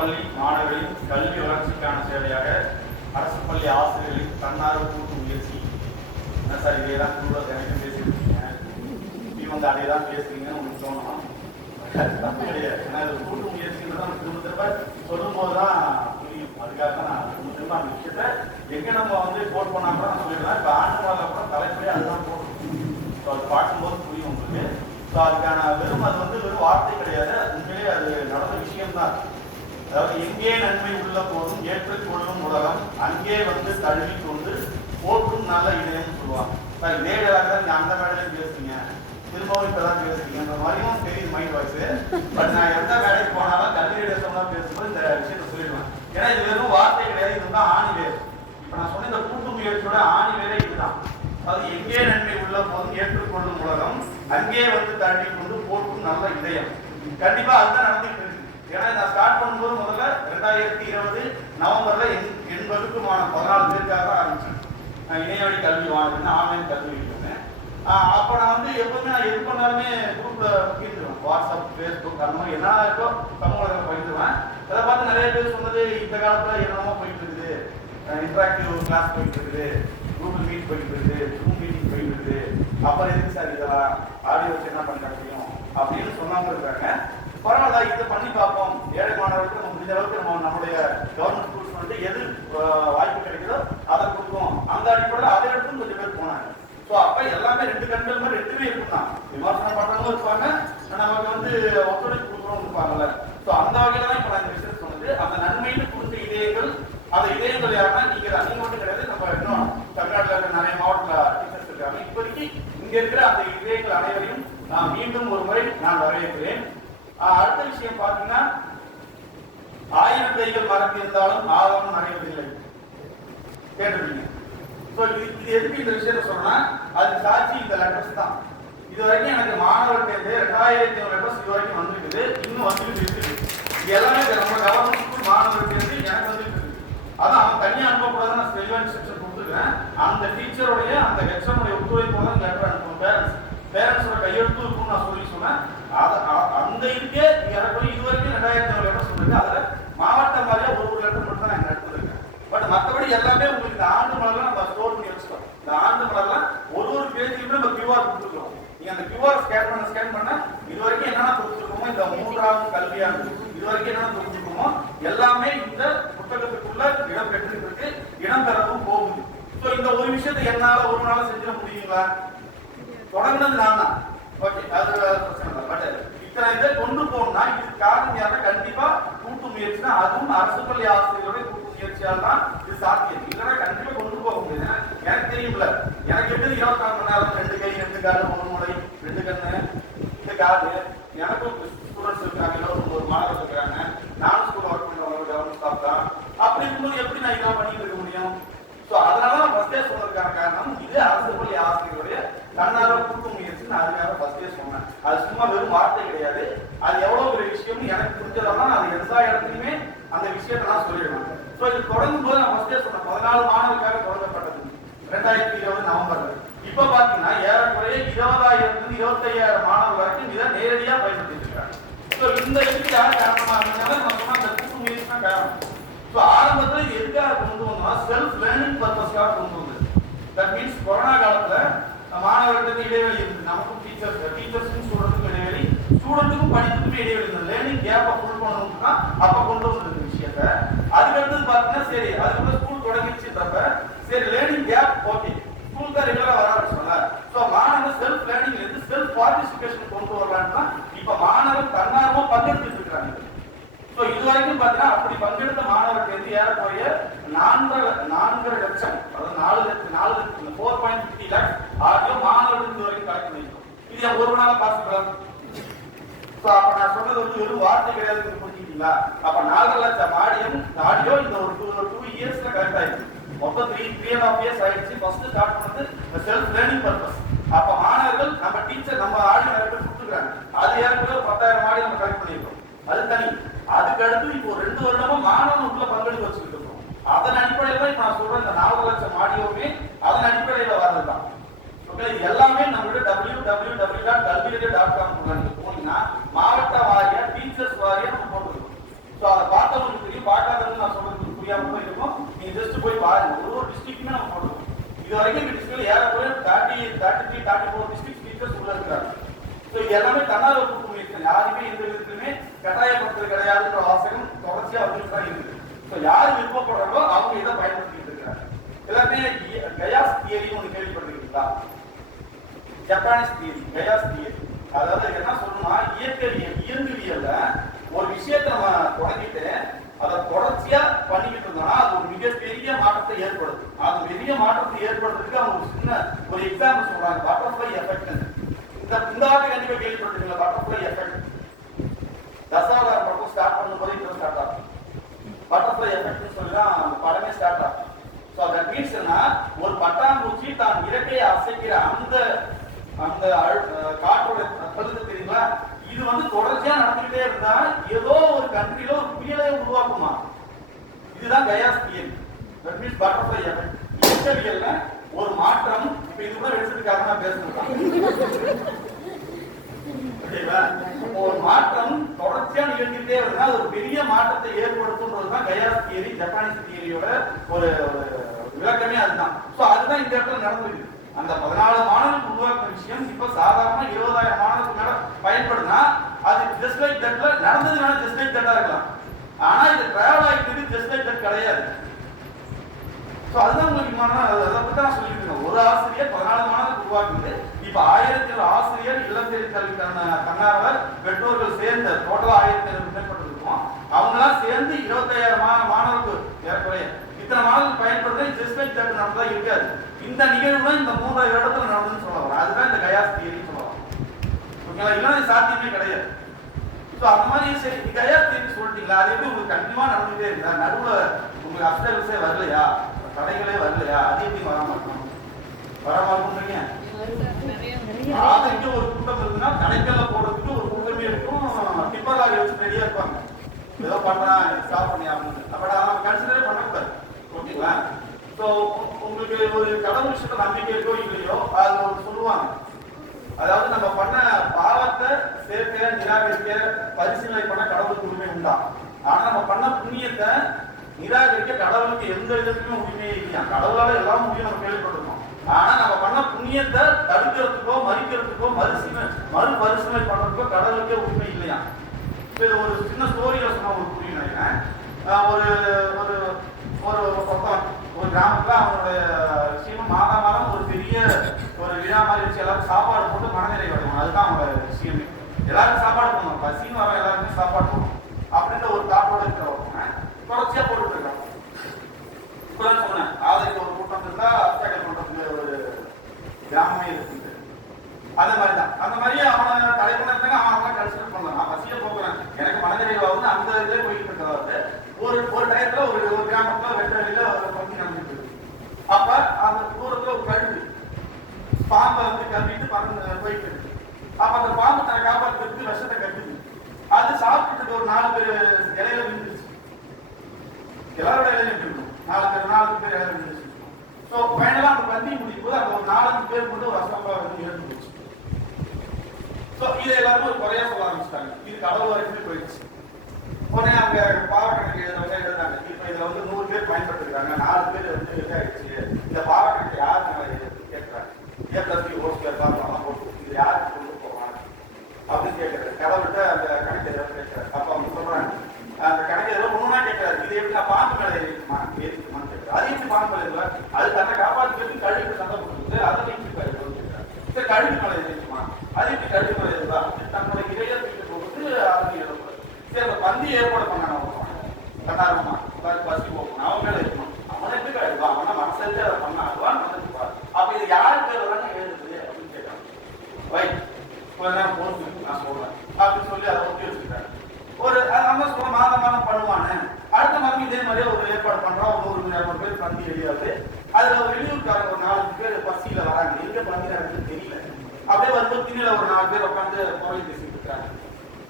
பள்ளி மாணவர்களின் கல்வி வளர்ச்சிக்கான சேவையாக அரசு பள்ளி ஆசிரியர்களின் தன்னார்வ கூட்டு முயற்சி. என்ன சார் இதே தான் கூட தினைக்கும் பேசியிருக்கீங்க நீ வந்து அதே தான் பேசுறீங்கன்னு உங்களுக்கு தோணும்? தப்பு கிடையாது ஏன்னா இது கூட்டு முயற்சின்றது நம்ம திரும்ப திரும்ப சொல்லும்போது தான் புரியும். அதுக்காக தான் நான் திரும்ப திரும்ப அந்த விஷயத்த எங்க நம்ம வந்து கோட் பண்ணா கூட நான் சொல்லிடுவேன். இப்போ ஆண்டு மாதம் அப்புறம் தலைப்படியே அதுதான் போடணும். ஸோ அது பார்க்கும்போது புரியும் உங்களுக்கு. ஸோ அதுக்கான வெறும் அது வந்து வெறும் வார்த்தை கிடையாது. அது அது நடந்த விஷயம்தான். அதாவது எங்கே நன்மை உள்ள போதும் ஏற்றுக்கொள்ளும் உலகம் அங்கே வந்து தழுவி கொண்டு போற்றும் நல்ல இதயம்னு சொல்லுவாங்க. சார் இதே நீ அந்த வேலையில பேசுறீங்க. திரும்பவும் இப்பதான் பேசுறீங்கன்ற மாதிரியும் தெரியுது மைண்ட் வாய்ஸ் பட் நான் எந்த வேலைக்கு போனாலும் கல்வி தான் பேசும்போது இந்த விஷயத்த சொல்லிடுவேன். ஏன்னா இது வெறும் வார்த்தை கிடையாது இதுதான் ஆணி வேர். இப்ப நான் சொன்ன இந்த கூட்டு முயற்சியோட ஆணி வேலை இதுதான். அது எங்கே நன்மை உள்ள போதும் ஏற்றுக்கொள்ளும் உலகம் அங்கே வந்து தழுவி கொண்டு போற்றும் நல்ல இதயம் கண்டிப்பா அதுதான் நடந்துட்டு ஏன்னா நான் ஸ்டார்ட் பண்ணும்போது முதல்ல ரெண்டாயிரத்தி இருபது நவம்பர்ல எண் எண்பதுக்குமான பதினாலு பேருக்காக தான் ஆரம்பிச்சேன் நான் இணையவழி கல்வி வாங்கினேன் ஆன்லைன் கல்வி வைக்கிறேன் அப்போ நான் வந்து எப்பவுமே நான் எது பண்ணாலுமே குரூப்ல பகிர்ந்துருவேன். வாட்ஸ்அப் ஃபேஸ்புக் அந்த மாதிரி என்ன இருக்கோ சமூக பகிர்ந்துருவேன். அதை பார்த்து நிறைய பேர் சொன்னது இந்த காலத்துல என்னமோ போயிட்டு இருக்குது. இன்ட்ராக்டிவ் கிளாஸ் போயிட்டு இருக்குது. கூகுள் மீட் போயிட்டு இருக்குது. ஜூம் மீட்டிங் போயிட்டு இருக்குது. அப்புறம் எதுக்கு சார் இதெல்லாம்? ஆடியோ வச்சு என்ன பண்ண முடியும் அப்படின்னு சொன்னாங்க இருக்காங்க. பரவாயில்ல இதை பண்ணி பார்ப்போம். ஏழை மாணவர்களுக்கு நம்ம முடிஞ்ச அளவுக்கு நம்ம நம்மளுடைய கவர்மெண்ட் ஸ்கூல்ஸ் வந்து எது வாய்ப்பு கிடைக்குதோ அதை கொடுக்கும் அந்த அடிப்படையில் அதை எடுத்து கொஞ்சம் பேர் போனாங்க. ஸோ அப்போ எல்லாமே ரெண்டு கண்கள் மாதிரி ரெண்டுமே இருக்குதான் விமர்சனம் பண்ணுறவங்களும் இருப்பாங்க. நமக்கு வந்து ஒத்துழைப்பு கொடுக்குறவங்க இருப்பாங்கல்ல. ஸோ அந்த வகையில தான் இப்போ நான் இந்த விஷயம் சொன்னது. அந்த நன்மைன்னு கொடுத்த இதயங்கள் அந்த இதயங்கள் யாருன்னா நீங்கள் தான். மட்டும் கிடையாது நம்ம இன்னும் தமிழ்நாட்டில் இருக்கிற நிறைய மாவட்டத்தில் டீச்சர்ஸ் இருக்காங்க. இப்போதைக்கு இங்கே இருக்கிற அந்த இதயங்கள் அனைவரையும் நான் மீண்டும் ஒரு முறை நான் வரவேற்கிறேன். அடுத்த விஷயம் பார்த்தீங்கன்னா ஆயிரம் தைகள் மறந்திருந்தாலும் ஆவணம் அடைவதில்லை. கேட்டிருக்கீங்க ஸோ இது இது எதுக்கு இந்த விஷயத்த சொல்றேன்னா அது சாட்சி இந்த லெட்டர்ஸ் தான். இது வரைக்கும் எனக்கு மாணவர்கிட்ட இருந்து ரெண்டாயிரத்தி ஐநூறு லெட்டர்ஸ் இது வரைக்கும் வந்திருக்குது. இன்னும் வந்துட்டு இருக்குது. இது எல்லாமே இந்த நம்ம கவர்மெண்ட் ஸ்கூல் எனக்கு வந்துட்டு இருக்கு அதான் அவன் தனியாக அனுப்பக்கூடாதுன்னு நான் ஸ்பெஷல் இன்ஸ்ட்ரக்ஷன் கொடுத்துருக்கேன். அந்த டீச்சருடைய அந்த HM ஹெச்எம்னுடைய ஒத்துழைப்பு தான் லெட்டர் அனுப்பணும் பேரண்ட்ஸ் பேரண்ட்ஸோட கையெழுத்து இருக்கும்னு நான் சொல்லி சொன்னேன் அது அ- அந்த இருக்கே எனக்கு போய் இது வரைக்கும் ரெண்டாயிரத்தி ஐநூறு லெட்டர் சொல்லிருக்கு அதில் மாவட்டம் வாரியா ஒரு ஒரு லெட்டர் மட்டும் தான் நான் எடுத்துருக்கேன் பட் மற்றபடி எல்லாமே உங்களுக்கு இந்த ஆண்டு மலர்லாம் நம்ம ஸ்டோர் பண்ணி வச்சுட்டோம் இந்த ஆண்டு மலர்லாம் ஒரு ஒரு பேஜ்லையுமே நம்ம கியூஆர் கொடுத்துருக்கோம் நீங்க அந்த கியூஆர் ஸ்கேன் பண்ண ஸ்கேன் பண்ண இது வரைக்கும் என்னென்ன கொடுத்துருக்கோமோ இந்த மூன்றாவது கல்வியாண்டு இது வரைக்கும் என்ன கொடுத்துருக்கோமோ எல்லாமே இந்த புத்தகத்துக்குள்ள இடம் பெற்றிருக்கு. இடம் பெறவும் போகுது. ஸோ இந்த ஒரு விஷயத்தை என்னால ஒரு நாள் செஞ்சிட முடியுங்களா? தொடர்ந்தது நான் தான் ஓகே அது பிரச்சனை இல்லை. பட் இத்தனை இதை கொண்டு போகணும்னா இதுக்கு காரணம் யாருன்னா கண்டிப்பா கூட்டு முயற்சி அதுவும் அரசு பள்ளி ஆசிரியர்களுடைய கூட்டு முயற்சியால் தான் இது சாத்தியம். இல்லைன்னா கண்டிப்பா கொண்டு போக முடியாது. எனக்கு தெரியும்ல எனக்கு எப்படி இருபத்தி நாலு மணி நேரம் ரெண்டு கை ரெண்டு கால் ஒரு மூளை ரெண்டு கண்ணு இந்த காது எனக்கும் ஸ்டூடெண்ட்ஸ் இருக்காங்க இல்ல ஒரு ஒரு மாணவர்கள் இருக்காங்க நானும் ஸ்கூல் ஒர்க் பண்ணுறவங்க கவர்மெண்ட் ஸ்டாஃப் தான் அப்படி இருக்கும்போது இதெல்லாம் பண்ணிட்டு இருக்க முடியும்? ஸோ அதனால நான் ஃபர்ஸ்டே சொன்னதுக்கான காரணம் இது அரசு பள்ளி ஆசிரியருடைய தன்னார்வ கூட்டு முயற்சி நான் அதுக்காக ஃபர்ஸ்டே சொன்னேன். அது சும்மா வெறும் வார்த்தை கிடையாது. அது எவ்வளவு ஒரு விஷயம்னு எனக்கு புரிஞ்சதெல்லாம் அது எல்லா இடத்துலையுமே அந்த விஷயத்தை நான் சொல்லிடுவேன். ஸோ இது தொடங்கும் போது நான் ஃபர்ஸ்டே சொன்னேன். பதினாலு மாணவர்களுக்காக தொடங்கப்பட்டது. ரெண்டாயிரத்தி இருபது நவம்பர்ல இப்ப பாத்தீங்கன்னா ஏறக்குறைய இருபதாயிரத்துல இருந்து இருபத்தையாயிரம் மாணவர் வரைக்கும் இதை நேரடியா பயன்படுத்திட்டு இருக்காங்க. ஸோ இந்த இதுக்கு யார் காரணமா இருந்தாலும் நம்ம சொன்ன அந்த கூட்டு முயற்சி தான் காரணம். ஸோ ஆரம்பத்துல எதுக்காக கொண்டு வந்தோம்னா செல்ஃப் லேர்னிங் பர்பஸ்க்காக கொண்டு வந்தது. தட் மீன்ஸ் கொரோனா காலத்துல மாணவர்களுக்கு இடைவெளி இருந்தது. நமக்கும் டீச்சர்ஸ் டீச்சர்ஸுக்கும் ஸ்டூடெண்ட்டுக்கும் இடைவெளி ஸ்டூடெண்ட்டுக்கும் படிப்புக்கும் இடைவெளி இருந்தது. லேர்னிங் கேப்பை ஃபுல் பண்ணணும்னா அப்ப கொண்டு வந்தது விஷயத்த. அதுக்கடுத்து பாத்தீங்கன்னா சரி அதுக்கப்புறம் ஸ்கூல் தொடங்கிச்சுன்றப்ப சரி லேர்னிங் கேப் ஓகே ஸ்கூல் தான் ரெகுலராக வர ஆரம்பிச்சோம்ல ஸோ மாணவர் செல்ஃப் லேர்னிங்ல இருந்து செல்ஃப் பார்ட்டிசிபேஷன் கொண்டு வரலாம்னா இப்போ மாணவர் தன்னார்வம் பங்கெடுத்துட்டு இருக்காங்க. ஸோ இது வரைக்கும் பார்த்தீங்கன்னா அப்படி பங்கெடுத்த மாணவர்கள் வந்து ஏறக்குறைய நான்கரை நான்கரை லட்சம். அதாவது நாலு லட்சம் நாலு லட்சம் ஃபோர் பாயிண்ட் ஃபிஃப்டி லேக்ஸ் ஆகிய மாணவர்கள் இது வரைக்கும் கலெக்ட் பண்ணிருக்கோம் இது என் ஒரு நாள் பாசிக்கலாம் ஸோ அப்போ நான் சொன்னது வந்து வெறும் வார்த்தை கிடையாது புரிஞ்சுக்கிட்டீங்களா? அப்போ நாலரை லட்சம் ஆடியம் ஆடியோ இந்த ஒரு டூ ஒரு டூ இயர்ஸ்ல கரெக்ட் ஆயிடுச்சு. மொத்தம் three three and half years ஆயிடுச்சு. ஃபர்ஸ்ட் ஸ்டார்ட் பண்ணது செல்ஃப் லேர்னிங் பர்பஸ் அப்போ மாணவர்கள் நம்ம டீச்சர் நம்ம ஆடியோ நிறைய பேர் கொடுத்துருக்காங்க. அது ஏற்கனவே பத்தாயிரம் ஆடியோ நம்ம கலெக்ட் பண்ணியிருக்கோம். அது தனி. அதுக்கு அடுத்து இப்போ ஒரு ரெண்டு வருடமா மாணவனுக்குள்ள பங்களிப்பு வச்சுக்கிட்டு அதன் அடிப்படையில் தான் நான் சொல்றேன் இந்த நாலு லட்சம் ஆடியோவுமே அதன் அடிப்படையில் வர்றதுதான். ஓகே எல்லாமே நம்மளோட டபிள்யூ டபிள்யூ டபிள்யூ டாட் கல்வியறிவு டாட் காம் போனீங்கன்னா மாவட்ட வாரியா டீச்சர்ஸ் வாரியா நம்ம போட்டுருக்கோம். ஸோ அதை பார்த்தவங்களுக்கு புரியாம போய் பாருங்க. ஒரு ஒரு டிஸ்ட்ரிக்ட்டுமே நம்ம போட்டுருக்கோம். இது வரைக்கும் இந்த டிஸ்ட்ரிக்ட்ல ஏறக்குறைய thirty thirty three thirty four district teachers உள்ள இருக்காங்க ஸோ இது எல்லாமே தன்னார்வ கூட்டு யாருமே எந்த விதத்துலையுமே கட்டாயப்படுத்துறது கிடையாதுன்ற ஆசையும் தொடர்ச்சியா வந்துட்டு தான் இருக்குது. யார் விருப்பப்படுறாங்களோ அவங்க இதை பயன்படுத்திட்டு இருக்காங்க எல்லாமே கயாஸ் தியரின்னு ஒன்று கேள்விப்பட்டிருக்கீங்களா? ஜப்பானிஸ் தியரி கயாஸ் தியரி அதாவது என்ன சொல்லணும்னா இயற்கையியல் இயங்குவியல்ல ஒரு விஷயத்த நம்ம தொடங்கிட்டு அதை தொடர்ச்சியா பண்ணிக்கிட்டு இருந்தோம்னா அது ஒரு மிகப்பெரிய மாற்றத்தை ஏற்படுத்தும். அது பெரிய மாற்றத்தை ஏற்படுறதுக்கு அவங்க ஒரு சின்ன ஒரு எக்ஸாம்பிள் சொல்றாங்க. பட்டர்ஃபிளை எஃபெக்ட் இந்த இந்த ஆண்டு கண்டிப்பா கேள்விப்பட்டிருக்கீங்களா? பட்டர்ஃபிளை எஃபெக்ட் தசாவதாரம் படம் ஸ்டார்ட் பண்ணும்போது இப்போ ஸ்டார்ட் ஆகும் பட்டர்ஃப்ளை எஃபெக்ட்னு சொல்லி தான் அந்த படமே ஸ்டார்ட் ஆகும் ஸோ தட் மீன்ஸ் என்ன ஒரு பட்டாம்பூச்சி தான் அசைக்கிற அந்த அந்த காற்றோட பழுது இது வந்து தொடர்ச்சியா நடந்துகிட்டே இருந்தா ஏதோ ஒரு கண்ட்ரில ஒரு புயலை உருவாக்குமா? இதுதான் கயாஸ் புயல். தட் மீன்ஸ் எஃபெக்ட் இயற்கவியல்ல ஒரு மாற்றம் இப்ப இது கூட எடுத்துக்காக நான் பேசுறேன். ஒரு மாற்றம் தொடர்ச்சியா நிகழ்ந்துகிட்டே இருந்தா ஒரு பெரிய மாற்றத்தை ஏற்படுத்தும்ன்றதுதான் கயாஸ் தியரி ஜப்பானீஸ் தியரியோட ஒரு ஒரு விளக்கமே அதுதான். சோ அதுதான் இந்த இடத்துல நடந்துருக்கு அந்த பதினாலு மாணவர்கள் உருவாக்கின விஷயம் இப்ப சாதாரண இருபதாயிரம் மாணவர்களுக்கு மேல பயன்படுனா அது ஜஸ்ட் லைக் தட்ல நடந்ததுனால ஜஸ்ட் லைக் தட்டா இருக்கலாம். ஆனா இது டிராவல் ஆகிட்டு ஜஸ்ட் லைக் தட் கிடையாது. ஸோ அதுதான் உங்களுக்கு அதை பற்றி நான் சொல்லிட்டு இருக்கேன். ஒரு ஆசிரியர் பதினாலு மாணவர்கள் உருவாக்குது. இப்போ ஆயிரத்தி ஏழு ஆசிரியர் இளந்தேரி கல்விக்கான தன்னார்வலர் பெற்றோர்கள் சேர்ந்த டோட்டலாக ஆயிரத்தி ஐநூறு மேற்பட்டிருக்கோம். அவங்களாம் சேர்ந்து இருபத்தாயிரம் மா மாணவர்கள் ஏறக்குறைய இத்தனை மாணவர்கள் பயன்படுறது ஜஸ்ட் லைக் தட் நடந்ததா இருக்காது. இந்த நிகழ்வு தான் இந்த மூன்றாயிரம் இடத்துல நடந்ததுன்னு சொல்லுவாங்க அதுதான் இந்த கயாஸ் தியரின்னு சொல்லலாம் ஓகேங்களா இல்லைன்னா சாத்தியமே கிடையாது. ஸோ அந்த மாதிரி சரி. நீ கயாஸ் தீர்ப்பு சொல்லிட்டீங்களா? அது எப்படி உங்களுக்கு கண்டிப்பாக நடந்துகிட்டே இருந்தா நடுவில் உங்களுக்கு அப்டர்ஸே வரலையா? தடைகளே வரலையா? அது எப்படி வராமல் இருக்கும் வர இருக்குன்றீங்க ஆதரிக்க ஒரு கூட்டம் இருக்குன்னா தடைக்கல்ல போடுறதுக்கு ஒரு கூட்டமே இருக்கும். டிப்பர் லாரி வச்சு ரெடியா இருப்பாங்க. ஏதோ பண்றான் ஸ்டாப் பண்ணி அப்படின்னு பட் அதை நம்ம கன்சிடரே பண்ணக்கூடாது. ஓகேங்களா ஸோ உங்களுக்கு ஒரு கடவுள் விஷயத்த நம்பிக்கை இருக்கோ இல்லையோ அது ஒரு சொல்லுவாங்க. அதாவது நம்ம பண்ண பாவத்தை சேர்க்க நிராகரிக்க பரிசீலனை பண்ண கடவுளுக்கு உரிமை உண்டா? ஆனா நம்ம பண்ண புண்ணியத்தை நிராகரிக்க கடவுளுக்கு எந்த விதத்துக்குமே உரிமையே இல்லையா? கடவுளால எல்லாம் முடியும் நம்ம கேள்விப்பட்டிருக்கோம். ஆனா நம்ம பண்ண புண்ணியத்தை தடுக்கிறதுக்கோ மறிக்கிறதுக்கோ மறுசீமை மறு பரிசீலனை பண்றதுக்கோ கடவுளுக்கே உரிமை இல்லையா? இது ஒரு சின்ன ஸ்டோரியில சொன்ன ஒரு புரியும் ஒரு ஒரு ஒரு பக்கம் ஒரு கிராமத்துல அவனோட விஷயம் மாதா மாதம் ஒரு பெரிய ஒரு விழா மாதிரி வச்சு எல்லாரும் சாப்பாடு போட்டு மனநிறை அடையணும் அதுதான் அவங்களோட விஷயமே. எல்லாரும் சாப்பாடு போடணும். பசின்னு வர எல்லாருமே சாப்பாடு போடணும். அப்படின்ற ஒரு தாட்டோட இருக்கிறவங்க தொடர்ச்சியா போட்டுட்டு இருக்காங்க இப்பதான் சொன்னேன் ஆதரிக்க ஒரு கூட்டம் இருந்தா அஸ்தாக்கல் பண்றதுக்கு ஒரு கிராமமே இருக்குது அந்த மாதிரிதான். அந்த மாதிரி அவனை தலைவன் இருந்தாங்க அவன் அதெல்லாம் கன்சிடர் பண்ணலாம் நான் பசியை போக்குறேன் எனக்கு மனநிறைவு ஆகுது அந்த இதிலே போயிட்டு இருக்கிறதாவது ஒரு ஒரு டயத்துல ஒரு ஒரு கிராமத்துல வெட்டவெளியில ஒரு பங்கி நடந்துட்டு இருக்கு அப்ப அந்த தூரத்துல ஒரு கழுகு பாம்பை வந்து கம்பிட்டு பறந்து போயிட்டு இருக்கு. அப்ப அந்த பாம்பு தன்னை காப்பாற்றுறதுக்கு விஷத்தை கட்டுது. அது சாப்பிட்டுட்டு ஒரு நாலு பேர் இலையில விழுந்துருச்சு. எல்லாரோட இலையில விட்டுருக்கும் நாலு பேர் நாலு பேர் இலையில விழுந்துருச்சு. ஸோ ஃபைனலாக அந்த பந்தி முடிக்கும் போது அந்த ஒரு நாலஞ்சு பேர் மட்டும் ஒரு அசம்பா வந்து இறந்து போச்சு. ஸோ இதை எல்லாரும் ஒரு குறையா சொல்ல ஆரம்பிச்சிட்டாங்க. இது கடவுள் வரைக்கும் போயிடுச்சு? உடனே அங்க பாவக்கணக்கு எழுதுறவங்க எழுதுறாங்க. இப்போ இதுல வந்து நூறு பேர் பயன்படுத்திருக்காங்க. நாலு பேர் வந்து இதாயிடுச்சு. இந்த பாவக்கணக்கு யாரு கேட்கறாங்க ஏ பிளஸ் தான் போட்டு யாருக்கு கொண்டு போவாங்க. அப்படின்னு கேட்கறாரு. கடவுள்கிட்ட அந்த கணக்கு எதாவது கேட்கறாரு. அப்ப அவங்க சொல்றாங்க அந்த கணக்கு ஏதோ ஒண்ணுனா கேட்கறாரு. இது எப்படி நான் பாம்பு மேலே ஏறிக்குமா ஏறிக்குமான்னு கேட்கறாரு. அது எப்படி பாம்பு மேலே ஏறுவா? அது தன்னை காப்பாற்றிக்கிறது கழுகு சண்டை போட்டுருது அதை எப்படி கழுகு கேட்கறாரு சரி கழுகு மேல ஏறிக்குமா அது எப்படி கழுகு மேல ஏறுவா தன்னோட இடையே தூக்கிட்டு போகுது அது எழுப்புறது சரி அந்த பந்தி ஏற்பாடு பண்ணாங்க கட்டாரமா பசி போகணும் அவன் மேல இருக்கணும் அவனை எப்படி கழுவா அவனை மனசு அதை பண்ண அதுவான் நடந்துப்பா அப்ப இது யாரு பேர் தானே எழுதுது அப்படின்னு கேட்கறாங்க ரைட் கொஞ்ச நேரம் போட்டு நான் சொல்றேன் அப்படின்னு சொல்லி அதை ஒட்டி வச்சுக்கிட்டாங்க ஒரு அது நம்ம சொல்ல மாதம் மாதம் பண்ணுவானே அடுத்த மாதம் இதே மாதிரியே ஒரு ஏற்பாடு பண்றோம் ஒரு நூறு இரநூறு பேர் பந்தி எழுதியாவது அதுல ஒரு வெளியூர்காரங்க ஒரு நாலு பேர் பசியில வராங்க எங்க பந்தி நடக்குதுன்னு தெரியல அப்படியே வரும்போது திண்ணில ஒரு நாலு பேர் உட்காந்து குரல் பேசிட்டு இருக்காங்க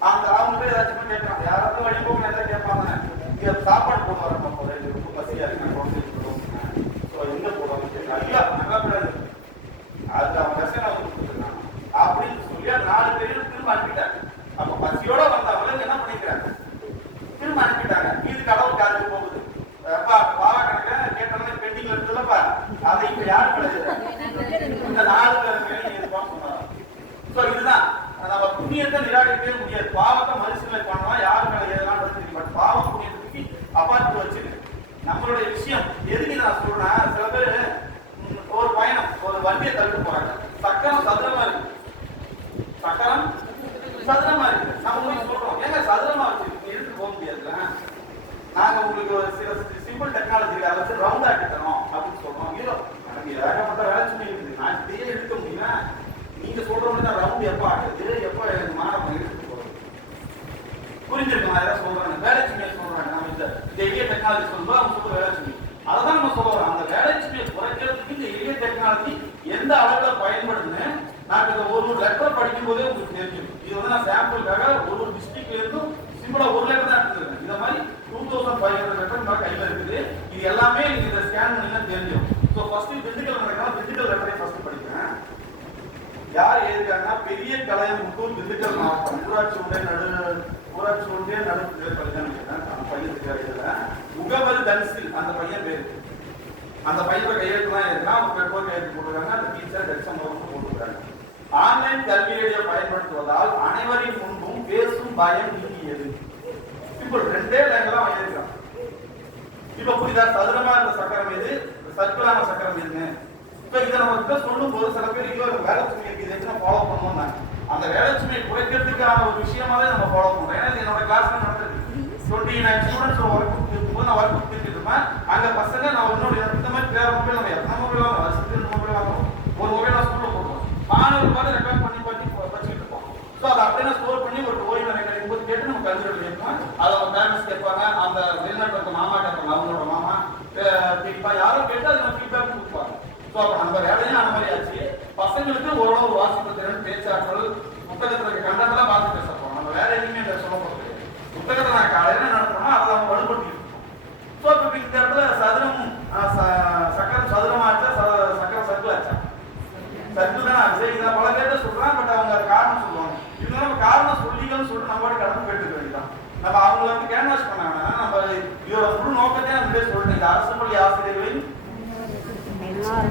அந்த அவங்க பேர் ஏதாச்சும் கேட்கறாங்க. யாராவது வழி போக நேரத்தில் கேட்பாங்க. இங்க சாப்பாடு போக வரப்போ போல ரொம்ப பசியா இருக்கு. நான் குழந்தை ஸோ எங்க போடுவாங்க? ஐயா நல்லா கூடாது அதுல அவன் ரசனை அப்படின்னு சொல்லி நாலு பேரும் திரும்ப அனுப்பிட்டாங்க. அப்ப பசியோட வந்தவங்க என்ன பண்ணிக்கிறாங்க? திரும்ப அனுப்பிட்டாங்க. இது கடவுள் காலத்துக்கு போகுது. அப்பா பாவ கணக்க அதை இப்ப யார் கிடையாது இந்த நாலு பேருமே இருப்பான்னு சொன்னாங்க சோ இதுதான் நம்ம புண்ணியத்தை நிராகரிக்கவே முடியாது. பாவத்தை மறுசீலனை பண்ணலாம் யாரு மேல எதெல்லாம் தெரியும். பட் பாவம் புண்ணியத்துக்கு அப்பாத்து வச்சிருக்கு நம்மளுடைய விஷயம் எதுக்கு நான் சொல்றேன் சில பேர் ஒரு பயணம் ஒரு வண்டியை தள்ளிட்டு போறாங்க. சக்கரம் சதுரமா இருக்கு. சக்கரம் சதுரமா இருக்கு. நம்ம போய் சொல்றோம். ஏங்க சதுரமா வச்சிருக்கு எடுத்து போக முடியாதுல நாங்க உங்களுக்கு ஒரு சில சிம்பிள் டெக்னாலஜி அதை வச்சு ரவுண்ட் ஆக்கி தரோம் அப்படின்னு சொல்றோம். ஹீரோ எனக்கு ஏகப்பட்ட வேலை சொல்லி இருக்குது. நான் இதையே எடுக்க முடியுமா? நீங்க சொல்ற மாதிரி தான் ரவுண்ட் எப்போ எப்போ எனக்கு மாணவன் எடுத்துட்டு போறது புரிஞ்சிருக்கு நான் எதாவது சொல்றேன் வேலை சுமையை சொல்றேன். நம்ம இந்த இந்த எளிய டெக்னாலஜி சொல்றோம். அவங்க சொல்ற வேலை சுமை அதை தான் நம்ம சொல்லுறோம் அந்த வேலை சுமையை குறைக்கிறதுக்கு இந்த எளிய டெக்னாலஜி எந்த அளவுல பயன்படுதுன்னு நான் இந்த ஒரு ஒரு லெட்டர் படிக்கும் போதே உங்களுக்கு தெரிஞ்சிடும். இது வந்து நான் சாம்பிளுக்காக ஒரு ஒரு டிஸ்ட்ரிக்ட்ல இருந்தும் சிம்பிளா ஒரு லெட்டர் தான் எடுத்துருக்கேன். இந்த மாதிரி two thousand five hundred letter நம்ம கையில் இருக்குது. இது எல்லாமே நீங்க இதை ஸ்கேன் பண்ணீங்கன்னா தெரிஞ்சிடும். ஸோ ஃபர்ஸ்ட் பிசிக்கல் நடக்கலாம் பிசிக்கல் லெட்டரை ஃபர்ஸ்ட் படிக்கிறேன். யார் எழுதிருக்காங்கன்னா பெரிய கலையம் முட்டூர் திண்டுக்கல் மாவட்டம் ஊராட்சி ஒன்றிய நடு ஊராட்சி ஒன்றிய நடு அந்த பையன் இருக்காரு இதுல தன்சில் அந்த பையன் பேரு. அந்த பையன் கையெழுத்து தான் இருக்கா? அவங்க பெற்றோர் கையெழுத்து போட்டுருக்காங்க. அந்த டீச்சர் தட்சம் போட்டுருக்காங்க. ஆன்லைன் கல்வியையை பயன்படுத்துவதால் அனைவரின் முன்பும் பேசும் பயம் நீங்கியது. இப்போ ரெண்டே லைன்ல அவன் வாங்கியிருக்கான் இப்ப புரியுதா? சதுரமா இருந்த சக்கரம் எது? சர்க்கிளான சக்கரம் எதுன்னு. இப்ப இதை நம்ம கிட்ட சொல்லும் போது சில பேர் ஐயோ வேலை சொல்லி இருக்கு இதை ஃபாலோ பண்ணுவோம் அந்த வேலை சுமையை குறைக்கிறதுக்கான ஒரு விஷயமாவே நம்ம ஃபாலோ பண்றோம் ஏன்னா இது என்னோட கிளாஸ்ல நடந்தது. Twenty nine students work book இருக்கும்போது நான் ஒர்க் கொடுத்துட்டு இருப்பேன் அங்க பசங்க நான் இன்னொரு இந்த மாதிரி வேற மொபைல் நம்ம எத்தனை மொபைல் ஆகும் வருஷத்துக்கு ரெண்டு மொபைல் வாங்கணும் ஒரு மொபைல் நான் ஸ்கூல்ல போடுவோம். மாணவர் பார்த்து ரெக்கார்ட் பண்ணி பண்ணி வச்சுக்கிட்டு இருப்போம். ஸோ அதை அப்படியே ஸ்டோர் பண்ணி ஒரு ஓய்வு நிறைய கிடைக்கும் போது கேட்டு நம்ம கல்வி கேட்போம் அதை அவங்க பேரண்ட்ஸ் கேட்பாங்க அந்த வெளிநாட்டு இருக்க மாமா கேட்பாங்க அவங்களோட மாமா கேட்பா யாரும் கேட்டு அது நம்ம ஃபீட்பேக் கொடுப்பாங்க ஸோ அப்போ நம்ம வேலையும் அந்த மாதிரி ஆச்சு பசங்களுக்கு ஓரளவு ஒரு வாசிப்பு திறன் பேச்சாற்றல் புத்தகத்தில் இருக்க கண்டெல்லாம் பார்த்து பேச போறோம் நம்ம வேற எதுவுமே பேச சொல்ல போகிறது புத்தகத்தை நான் காலையில என்ன நடத்துறோமோ அதை நம்ம வலுப்படுத்தி ஸோ இப்போ இந்த இடத்துல சதுரம் ஆ, ச- சக்கரம் சதுரமாச்சா ச- சக்கரம் சர்க்கிள் ஆச்சா சர்க்கிள் தான் ஆச்சு இதை பல பேர்ட்ட சொல்றான் பட் அவங்க அது காரணம் சொல்லுவாங்க இவங்க நம்ம காரணம் சொல்லிக்கன்னு சொல்லிட்டு நம்ம பாட்டு கடந்து போயிட்டு இருக்க வேண்டியதான் நம்ம அவங்கள வந்து கேன்வாஸ் பண்ண வேணாம் நம்ம இதோட முழு நோக்கத்தை நான் முன்னாடியே சொல்லிட்டேன் இந்த அரசு பள்ளி ஆசிரியர்களின்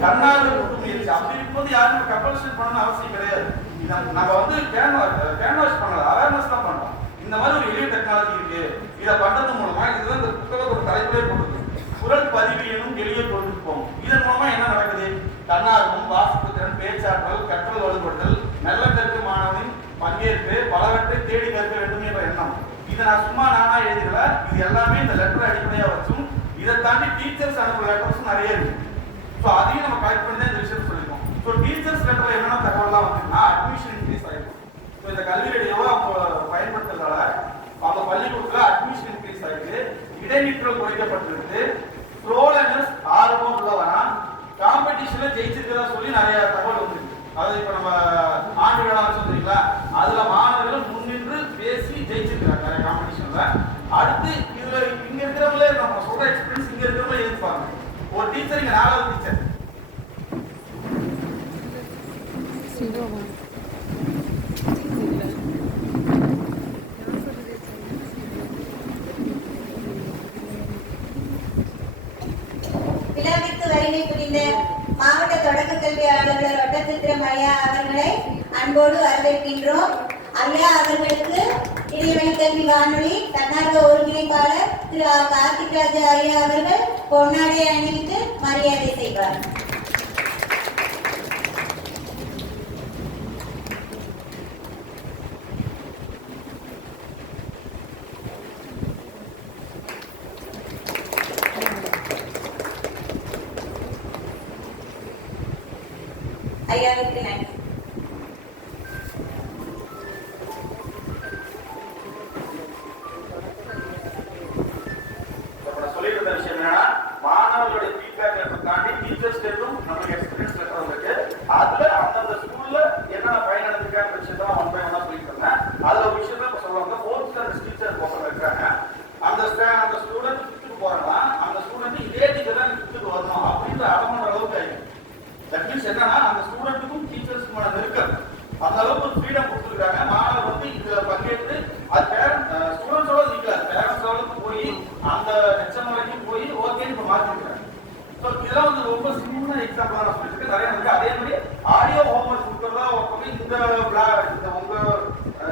தன்னார்வ கூட்டு அப்படி இருக்கும்போது யாருமே கம்பல்ஷன் பண்ணணும் அவசியம் கிடையாது. இத நம்ம வந்து கேன்வாஸ் கேன்வாஸ் பண்ணல அவேர்னஸ் தான் பண்றோம் இந்த மாதிரி ஒரு எளிய டெக்னாலஜி இருக்கு. இதை பண்றது மூலமா இதுதான் இந்த புத்தகத்தோட தலைப்பிலே போட்டுருக்கு குரல் பதிவு எனும் எளிய தொழில்நுட்பம் இதன் மூலமா என்ன நடக்குது? தன்னார்வம் வாசிப்பு திறன் பேச்சாற்றல் கற்றல் வலுப்படுத்தல் நல்ல கற்று மாணவனின் பங்கேற்பு பலவற்றை தேடி கற்க வேண்டும் என்ற எண்ணம். இதை நான் சும்மா நானா எழுதல இது எல்லாமே இந்த லெட்டர் அடிப்படையா வச்சும் இதை தாண்டி டீச்சர்ஸ் அனுப்புற லெட்டர்ஸ் நிறைய இருக்கு. ஸோ அதையும் நம்ம கலெக்ட் பண்ணி தான் இந்த விஷயம் சொல்லியிருக்கோம் ஸோ டீச்சர்ஸ் லெட்டர்ல என்னென்ன தகவல்லாம் வந்துன்னா அட்மிஷன் இன்க்ரீஸ் ஆகிருக்கும் ஸோ இந்த கல்வி ரேடியோவை அவங்க பயன்படுத்துறதால அவங்க பள்ளிக்கூடத்தில் அட்மிஷன் இன்க்ரீஸ் ஆகிட்டு இடைநிற்றல் குறைக்கப்பட்டிருக்கு. ப்ரோலனஸ் ஆர்வம் உள்ளவனா காம்படிஷன்ல ஜெயிச்சிருக்கிறதா சொல்லி நிறைய தகவல் வந்துருக்கு. அதாவது இப்போ நம்ம ஆண்டு விழா சொல்றீங்களா அதுல மாணவர்கள் முன்னின்று பேசி ஜெயிச்சிருக்கிறாங்க நிறைய காம்படிஷன்ல அடுத்து இதுல இங்க இருக்கிறவங்களே நம்ம சொல்ற எக்ஸ்பீரியன்ஸ் இங்க இருக்கிறவங்களே எதிர்ப்பாங்க ஒரு டீச்சர் இங்க நாலாவது டீச்சர் விழாவிற்கு வருகை புரிந்த மாவட்ட தொடக்க கல்வி அலுவலர் வட்டத்தித்திரம் ஐயா அவர்களை அன்போடு வரவேற்கின்றோம். ஐயா அவர்களுக்கு இடைவெளி கல்வி வானொலி தன்னார்வ ஒருங்கிணைப்பாளர் திரு கார்த்திக் ராஜா ஐயா அவர்கள் பொன்னாடை அணிவித்து மரியாதை செய்வார். ஐயாவிற்கு நன்றி. தட் மீன்ஸ் என்னன்னா அந்த ஸ்டூடெண்ட்டுக்கும் டீச்சர்ஸுக்குமான நெருக்கம். அந்த அளவுக்கு ஒரு ஃப்ரீடம் கொடுத்துருக்காங்க. மாணவர் வந்து இதுல பங்கேற்று அது பேரண்ட் ஸ்டூடெண்ட்ஸோட நிற்கல பேரண்ட்ஸோட போய் அந்த ஹெச்எம் வரைக்கும் போய் ஓகே இப்போ மாற்றிருக்காங்க ஸோ இதெல்லாம் வந்து ரொம்ப சின்ன எக்ஸாம்பிள் நான் சொல்லியிருக்கேன் நிறைய இருக்கு. அதே மாதிரி ஆடியோ ஹோம்ஒர்க் கொடுக்கறதா ஒருத்தவங்க இந்த bla- இந்த உங்க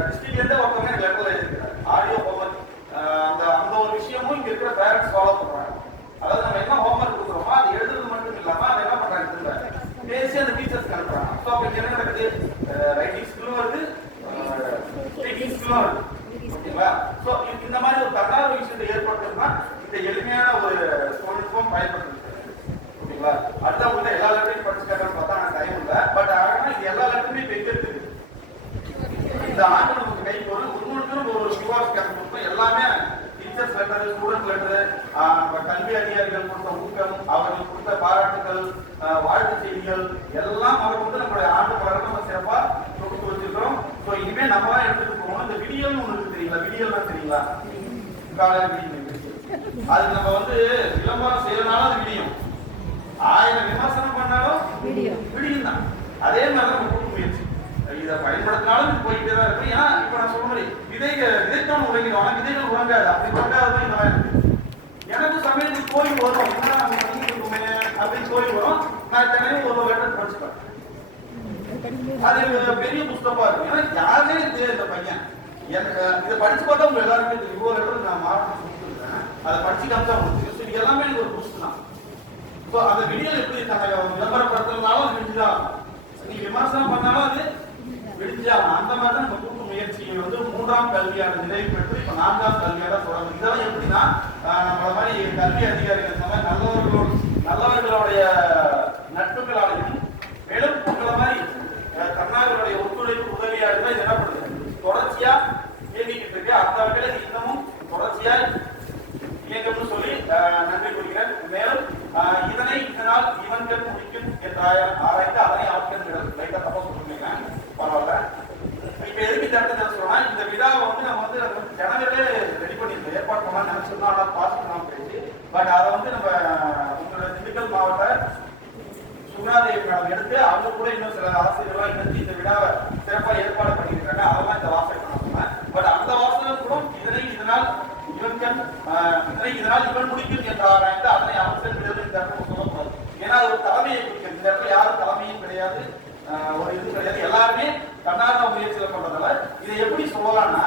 டிஸ்ட்ரிக்ட்ல இருந்தே ஒருத்தவங்க எனக்கு லெட்டர்ல இருக்கிறார் ஆடியோ ஹோம்ஒர்க் அந்த அந்த ஒரு விஷயமும் இங்க இருக்கிற பேரண்ட்ஸ் ஃபாலோ பண்றாங்க அதாவது நம்ம என்ன ஹோம்ஒர்க் கொடுக்குறோமோ அது எழுதுறது மட்டும் இல்லாம அதை என்ன பண்றாங்க திரும்ப பேசி அந்த டீச்சர்ஸ்க்கு அனுப்புறாங்க ஸோ அப்போ இங்க என்ன நடக்குது ரைட்டிங் ஸ்கில்லும் வருது ஸ்பீக்கிங் ஸ்கில்லும் வருது ஓகேங்களா ஸோ இந்த மாதிரி ஒரு தன்னார்வ விஷயத்தை ஏற்படுத்தணும்னா இந்த எளிமையான ஒரு தொழில்நுட்பம் பயன்படுத்துது ஓகேங்களா அடுத்தவங்க எல்லா லெட்டரையும் படிச்சுக்காரன்னு பார்த்தா எனக்கு டைம் இல்லை. பட் ஆனால் இது எல்லா லெட்டருமே இப்போ எங்க இருக்குது இந்த ஆண்டு நமக்கு கை வரும் ஒவ்வொருத்தரும் ஒரு யூஆர் ஸ்கேன் கொடுத்தோம். எல்லாமே டீச்சர்ஸ் லெட்டர் ஸ்டூடெண்ட் லெட்டர் கல்வி அதிகாரிகள் கொடுத்த ஊக்கம் அவர்கள் கொடுத்த பாராட்டுகள் ஆஹ் வாழ்த்து செய்திகள் எல்லாம் அவர் வந்து நம்மளுடைய ஆண்டு மலர் நம்ம சிறப்பா நம்ம தான் எடுத்துட்டு போகணும் இந்த விடியல்னு இருக்கு தெரியுங்களா? விடியல்னா தெரியுங்களா? காலையில் விடியும் அது நம்ம வந்து விளம்பரம் செய்யறதுனால அது விடியும் ஆயிரம் விமர்சனம் பண்ணாலும் விடியும் தான். அதே மாதிரி நம்ம கூட்டு முயற்சி இதை பயன்படுத்தினாலும் இது போயிட்டே தான் இருக்கும் ஏன்னா இப்ப நான் சொல்ற மாதிரி விதைக விதைக்காம உழைக்கிறோம் விதைகள் உறங்காது. அப்படி உறங்காது தான் இந்த மாதிரி இருக்கு. எனக்கு சமயத்துக்கு போய் வரும். நம்ம பண்ணிட்டு இருக்கோமே அப்படின்னு போய் வரும். நான் தினையும் ஒரு லெட்டர் படிச்சுப்பேன். அது பெரிய புஸ்தகமா இருக்கும் ஏன்னா யாருமே தெரியாது இந்த பையன். எனக்கு இதை படிச்சு பார்த்தா உங்க எல்லாருமே தெரியும். இவ்வளோ லெட்டர் நான் மாவட்டம் கொடுத்துருக்கேன். அதை படிச்சு காமிச்சா உங்களுக்கு சரி இது எல்லாமே எனக்கு ஒரு புஸ்தகம் தான். ஸோ அந்த விடியல் எப்படி இருக்காங்க? விளம்பரப்படுத்துறதுனாலும் அது நீ விமர்சனம் பண்ணாலும் அது விடிஞ்சாலும் அந்த மாதிரி தான் நம்ம கூட்டு முயற்சியை வந்து மூன்றாம் கல்வியான நிறைவு பெற்று இப்போ நான்காம் கல்வியாக தொடங்கும் இதெல்லாம் எப்படின்னா நம்மள மாதிரி கல்வி அதிகாரிகள் இந்த மாதிரி நல்லவர்களோடு நல்லவர்களுடைய நட்புகளாலையும் மேலும் உங்களை மாதிரி அஹ், தன்னார்களுடைய ஒத்துழைப்பு உதவியா இருந்தால் இது என்ன பண்ணுது தொடர்ச்சியா இயங்கிக்கிட்டு இருக்கு அந்த வகையில் இது இன்னமும் தொடர்ச்சியா இயக்கம்னு சொல்லி அஹ், நன்றி கூறுகிறேன் மேலும் அஹ், இதனை இதனால் இவன்கள் முடிக்கும் என்ற ஆய- ஆராய்ந்து அதனை ஆக்கிரமிடல் லைட்டா தப்பா சொல்லிருக்கீங்க பரவாயில்ல. இப்போ எதுக்கு இந்த இடத்துல சொல்றேன்னா இந்த விழாவை வந்து நம்ம வந்து நம்ம ஜனவரிலே ரெடி பண்ணிருந்தோம் ஏற்பாடு பண்ணலாம் நினைச்சிருந்தோம் ஆனால் பாஸ் பண்ணாம போயிடுச்சு. பட் அதை வந்து நம்ம உங்களோட திண்டுக்கல் மாவட்ட சுகுணாதேவி மேடம் எடுத்து அவங்க கூட இன்னும் சில ஆசிரியர்கள்லாம் இணைஞ்சு இந்த விழாவை சிறப்பாக ஏற்பாடு பண்ணியிருக்காங்க. அதெல்லாம் இந்த வாசனை பண்ண சொன்னேன். பட் அந்த வாசனை கூட இதனை இதனால் இவன்கள் ஆஹ், இதனை இதனால் இவன் முடிக்கும் என்ற ஆராய்ந்து அதனை அவசரம் விடுதலை இந்த இடத்துல சொல்லக்கூடாது ஏன்னா அது ஒரு தலைமையை குறிக்கிறது இந்த இடத்துல யாரும் தலைமையும் கிடையாது ஆஹ், ஒரு இது கிடையாது எல்லாருமே தன்னார்வ முயற்சியில பண்றதால இதை எப்படி சொல்லலாம்னா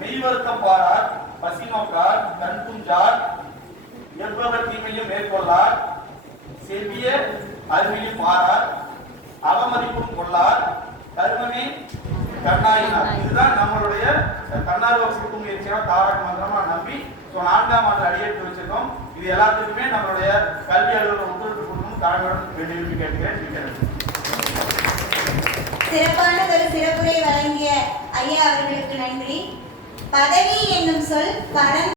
மெய் வருத்தம் பாரார் பசி நோக்கார் கண் துஞ்சார் எவ்வளவு தீமையும் மேற்கொள்ளார் செவ்விய அருமையும் மாறார் அவமதிப்பும் கொள்ளார் கர்மமே கண்ணாயினார். இதுதான் நம்மளுடைய தன்னார்வ கூட்டு முயற்சியான தாரக மந்திரமா நம்பி ஸோ நான்காம் ஆண்டு அடியெடுத்து வச்சிருக்கோம். இது எல்லாத்துக்குமே நம்மளுடைய கல்வி அலுவலர் ஒத்துழைப்பு கொடுக்கணும் தாழ்மையுடன் வேண்டி கேட்கிறேன் நன்றி. சிறப்பான ஒரு சிறப்புரை வழங்கிய ஐயா அவர்களுக்கு நன்றி. பதவி என்னும் சொல் பரந்த